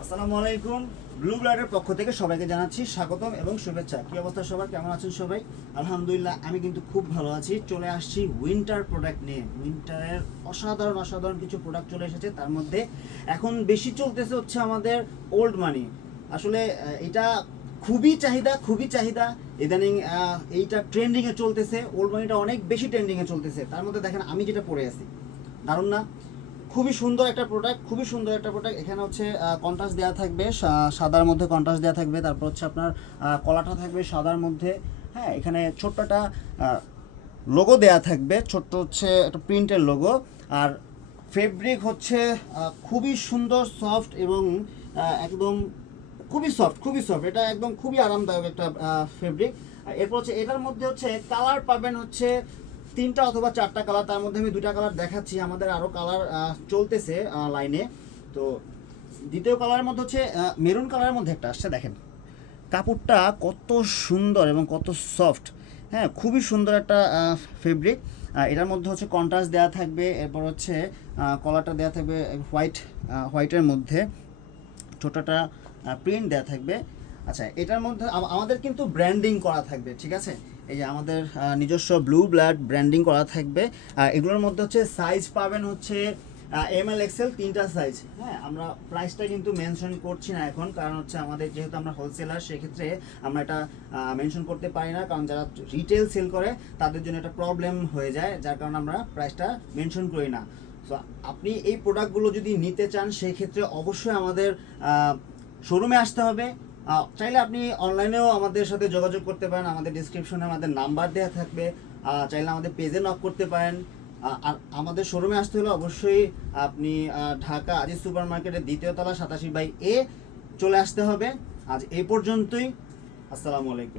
আসসালামু আলাইকুম। ব্লু ব্লাডের পক্ষ থেকে সবাইকে জানাচ্ছি স্বাগতম এবং শুভেচ্ছা। কি অবস্থা সবার, কেমন আছেন সবাই? আলহামদুলিল্লাহ আমি কিন্তু খুব ভালো আছি। চলে আসছি উইন্টার প্রোডাক্ট নিয়ে। উইন্টারের অসাধারণ অসাধারণ কিছু প্রোডাক্ট চলে এসেছে। তার মধ্যে এখন বেশি চলতেছে হচ্ছে আমাদের ওল্ড মানি। আসলে এটা খুবই চাহিদা ইদানিং। এইটা ট্রেন্ডিংয়ে চলতেছে, ওল্ড মানিটা অনেক বেশি ট্রেন্ডিংয়ে চলতেছে। তার মধ্যে দেখেন আমি যেটা পরে আছি, দারুণ না? খুবই সুন্দর একটা প্রোডাক্ট, খুবই সুন্দর একটা প্রোডাক্ট। এখানে হচ্ছে কন্ট্রাস্ট দেওয়া থাকবে, সাদার মধ্যে কন্ট্রাস্ট দেওয়া থাকবে। তারপর হচ্ছে আপনার কলাটা থাকবে সাদার মধ্যে। হ্যাঁ, এখানে ছোট্ট একটা লোগো দেওয়া থাকবে, ছোট্ট হচ্ছে একটা প্রিন্টের লোগো। আর ফেব্রিক হচ্ছে খুবই সুন্দর, সফট এবং একদম খুবই সফট। এটা একদম খুবই আরামদায়ক একটা ফেব্রিক। এরপর হচ্ছে এটার মধ্যে হচ্ছে কালার পাবেন হচ্ছে 3টা অথবা 4টা কালার। তার মধ্যে আমি 2টা কালার দেখাচ্ছি, আমাদের আরও কালার চলতেছে লাইনে। তো দ্বিতীয় কালারের মধ্যে হচ্ছে মেরুন কালারের মধ্যে একটা আসছে, দেখেন কাপড়টা কত সুন্দর এবং কত সফট। হ্যাঁ, খুবই সুন্দর একটা ফেব্রিক। এটার মধ্যে হচ্ছে কন্ট্রাস্ট দেওয়া থাকবে। এরপর হচ্ছে কলারটা দেওয়া থাকবে হোয়াইটের মধ্যে, ছোটটা প্রিন্ট দেওয়া থাকবে। আচ্ছা, এটার মধ্যে আমাদের কিন্তু ব্র্যান্ডিং করা থাকবে, ঠিক আছে? এই যে আমাদের নিজস্ব ব্লু ব্লাড ব্র্যান্ডিং করা থাকবে। এগুলোর মধ্যে হচ্ছে সাইজ পাবেন হচ্ছে ML XL 3টা সাইজ। হ্যাঁ, আমরা প্রাইসটা কিন্তু মেনশন করছি না এখন, কারণ হচ্ছে আমাদের যেহেতু আমরা হোলসেলার, সেক্ষেত্রে আমরা এটা মেনশন করতে পারি না, কারণ যারা রিটেল সেল করে তাদের জন্য একটা প্রবলেম হয়ে যায়, যার কারণে আমরা প্রাইসটা মেনশন করি না। সো আপনি এই প্রোডাক্টগুলো যদি নিতে চান, সেই ক্ষেত্রে অবশ্যই আমাদের শোরুমে আসতে হবে। চাইলে আপনি অনলাইনেও আমাদের সাথে যোগাযোগ করতে পারেন, আমাদের ডিসক্রিপশনে আমাদের নাম্বার দেওয়া থাকবে। চাইলে আমাদের পেজে নক করতে পারেন। আর আমাদের শোরুমে আসতে হলে অবশ্যই আপনি ঢাকা আজিজ সুপার মার্কেটের 2য় তলা 87/A চলে আসতে হবে। আজ এই পর্যন্তই। আসসালামু আলাইকুম।